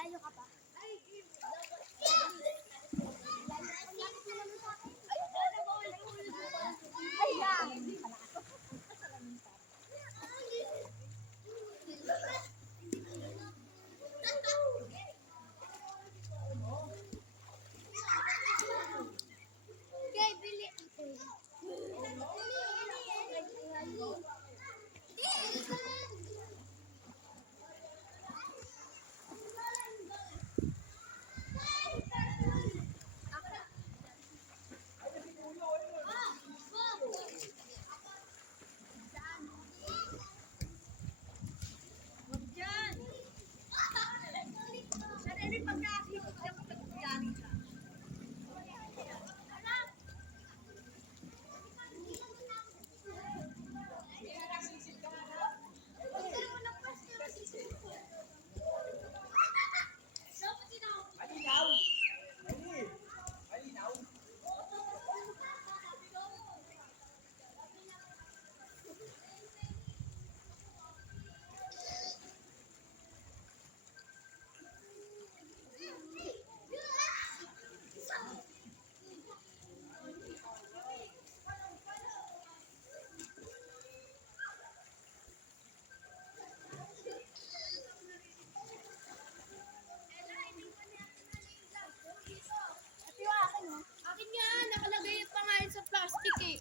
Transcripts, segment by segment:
Layo ka pa. Ay, okay, bili. Akin yan, nakalagay yung pangalan sa plastic eh.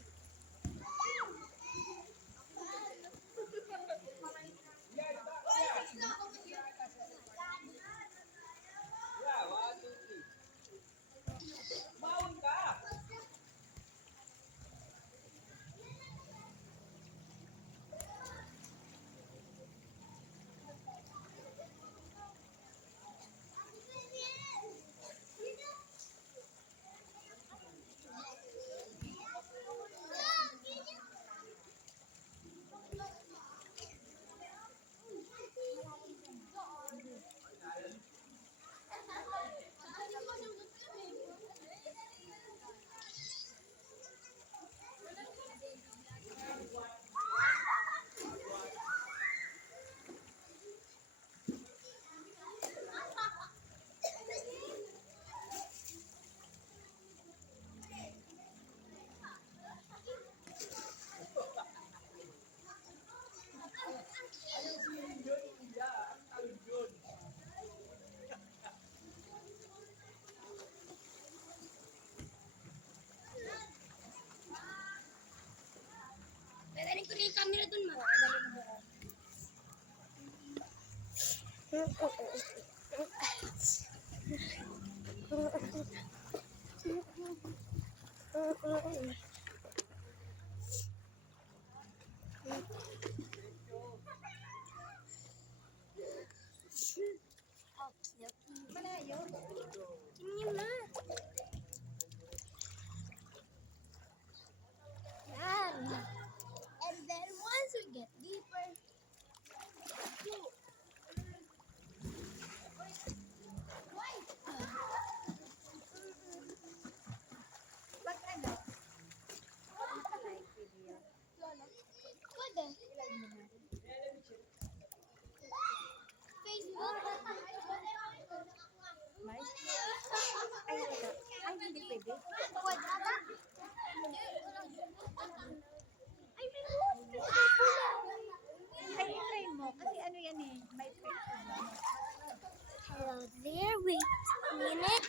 Pwede ko rin yung camera dun, ma. Malayo. Tingin na. Yan. And then once we get deeper, pag ano, like video. Pwede. Facebook. May? Ay, wala. Ay, hindi pwede. Wala. Ay, may Ay, i-try mo. Kasi ano yan eh. May pwede. Hello there, wait a minute.